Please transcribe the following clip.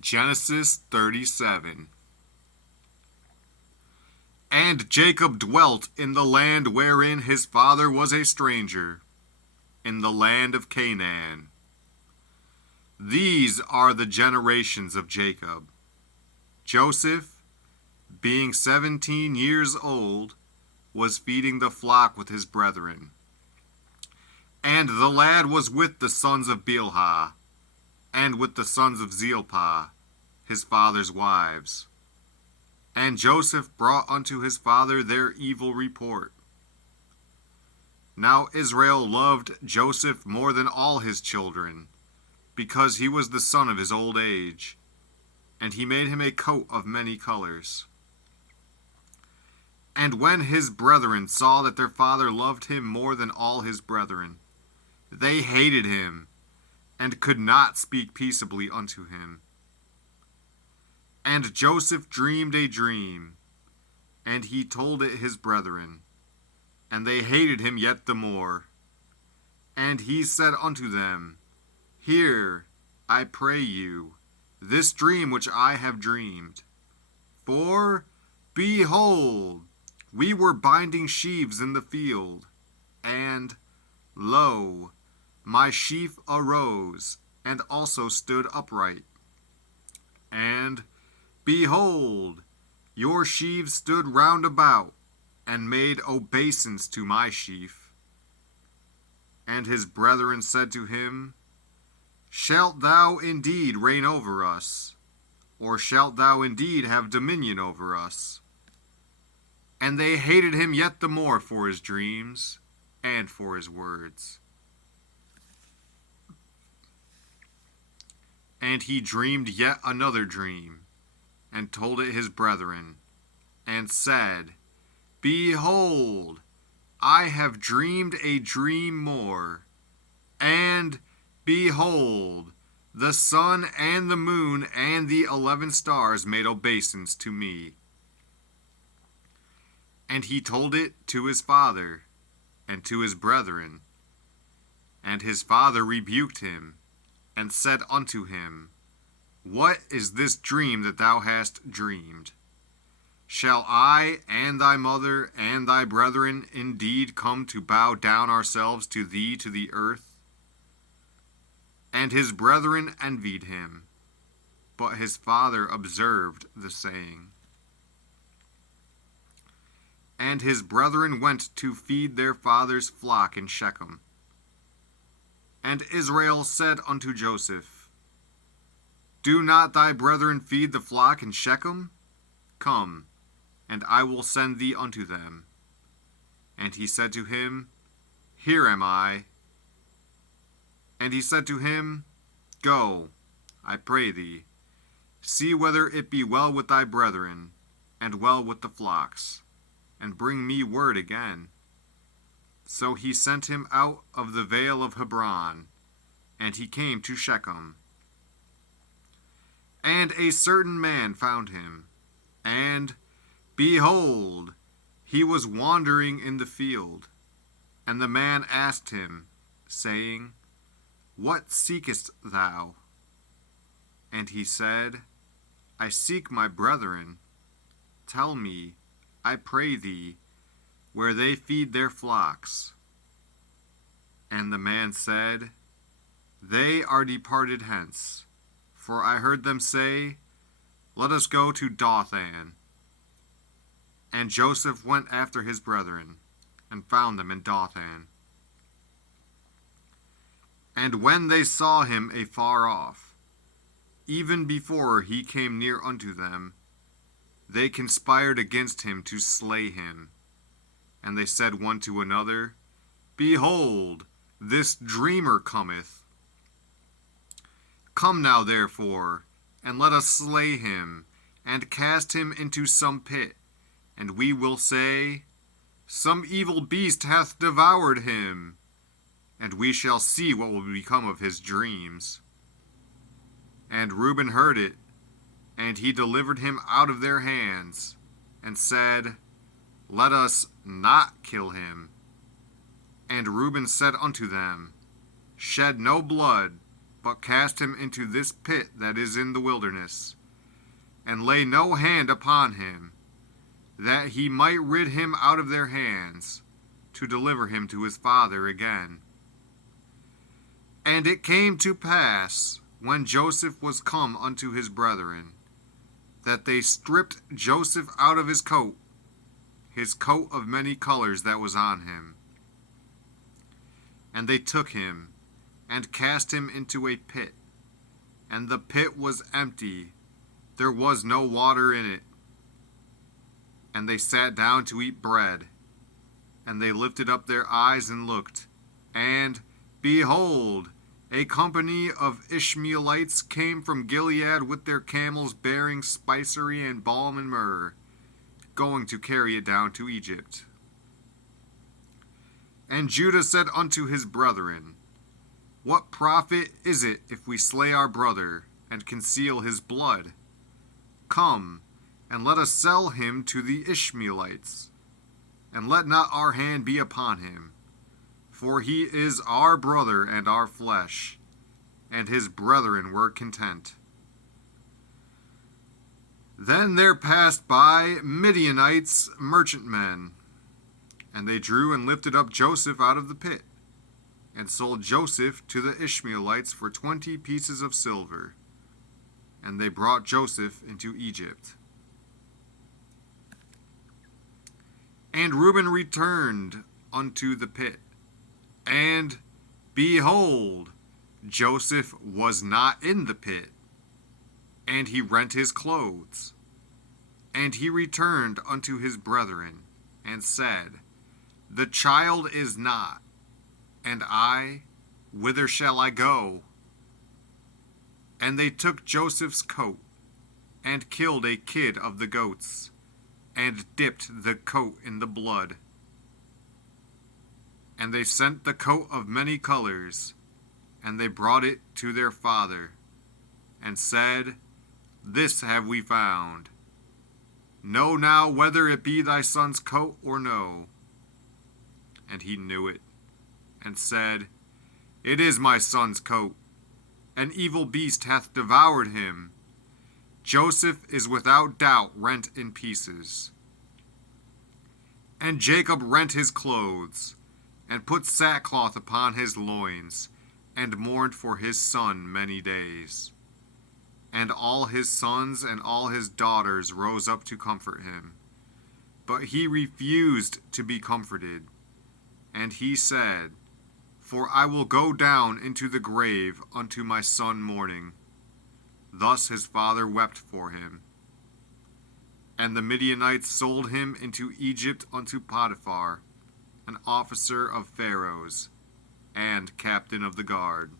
Genesis 37. And Jacob dwelt in the land wherein his father was a stranger, in the land of Canaan. These are the generations of Jacob. Joseph, being 17 years old, was feeding the flock with his brethren. And the lad was with the sons of Bilhah, and with the sons of Zilpah, his father's wives. And Joseph brought unto his father their evil report. Now Israel loved Joseph more than all his children, because he was the son of his old age, and he made him a coat of many colors. And when his brethren saw that their father loved him more than all his brethren, they hated him, and could not speak peaceably unto him. And Joseph dreamed a dream, and he told it his brethren, and they hated him yet the more. And he said unto them, Hear, I pray you, this dream which I have dreamed. For, behold, we were binding sheaves in the field, and, lo, my sheaf arose, and also stood upright. And, behold, your sheaves stood round about, and made obeisance to my sheaf. And his brethren said to him, Shalt thou indeed reign over us, or shalt thou indeed have dominion over us? And they hated him yet the more for his dreams, and for his words. And he dreamed yet another dream, and told it his brethren, and said, Behold, I have dreamed a dream more, and, behold, the sun and the moon and the 11 stars made obeisance to me. And he told it to his father, and to his brethren. And his father rebuked him, and said unto him, What is this dream that thou hast dreamed? Shall I and thy mother and thy brethren indeed come to bow down ourselves to thee to the earth? And his brethren envied him, but his father observed the saying. And his brethren went to feed their father's flock in Shechem. And Israel said unto Joseph, Do not thy brethren feed the flock in Shechem? Come, and I will send thee unto them. And he said to him, Here am I. And he said to him, Go, I pray thee, see whether it be well with thy brethren, and well with the flocks, and bring me word again. So he sent him out of the vale of Hebron, and he came to Shechem. And a certain man found him, and, behold, he was wandering in the field. And the man asked him, saying, What seekest thou? And he said, I seek my brethren. Tell me, I pray thee, where they feed their flocks. And the man said, They are departed hence, for I heard them say, Let us go to Dothan. And Joseph went after his brethren, and found them in Dothan. And when they saw him afar off, even before he came near unto them, they conspired against him to slay him. And they said one to another, Behold, this dreamer cometh. Come now therefore, and let us slay him, and cast him into some pit, and we will say, Some evil beast hath devoured him, and we shall see what will become of his dreams. And Reuben heard it, and he delivered him out of their hands, and said, Let us not kill him. And Reuben said unto them, Shed no blood, but cast him into this pit that is in the wilderness, and lay no hand upon him, that he might rid him out of their hands, to deliver him to his father again. And it came to pass, when Joseph was come unto his brethren, that they stripped Joseph out of his coat of many colors that was on him. And they took him, and cast him into a pit, and the pit was empty, there was no water in it. And they sat down to eat bread, and they lifted up their eyes and looked, and, behold, a company of Ishmaelites came from Gilead with their camels bearing spicery and balm and myrrh, going to carry it down to Egypt. And Judah said unto his brethren, What profit is it if we slay our brother, and conceal his blood? Come, and let us sell him to the Ishmaelites, and let not our hand be upon him. For he is our brother and our flesh. And his brethren were content. Then there passed by Midianites merchantmen, and they drew and lifted up Joseph out of the pit, and sold Joseph to the Ishmaelites for 20 pieces of silver. And they brought Joseph into Egypt. And Reuben returned unto the pit, and, behold, Joseph was not in the pit, and he rent his clothes. And he returned unto his brethren, and said, The child is not, and I, whither shall I go? And they took Joseph's coat, and killed a kid of the goats, and dipped the coat in the blood. And they sent the coat of many colors, and they brought it to their father, and said, This have we found. Know now whether it be thy son's coat or no. And he knew it, and said, It is my son's coat. An evil beast hath devoured him. Joseph is without doubt rent in pieces. And Jacob rent his clothes, and put sackcloth upon his loins, and mourned for his son many days. And all his sons and all his daughters rose up to comfort him. But he refused to be comforted. And he said, For I will go down into the grave unto my son mourning. Thus his father wept for him. And the Midianites sold him into Egypt unto Potiphar, an officer of Pharaoh's, and captain of the guard.